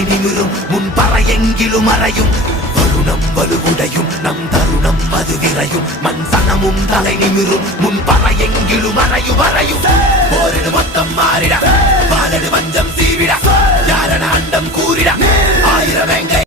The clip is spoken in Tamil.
தலை நிமிரும் முன்பறையெங்கிலும் அறையும் வருணம் வலுவுடையும் நம் தருணம் அது விரையும் மண் சனமும் தலை நிமிரும் முன்பறையெங்கிலும் அறையும் போரிடு மொத்தம் மாறிட பாலடு வஞ்சம் சீவிட யாரன அண்டம் கூறிட ஆயிரம்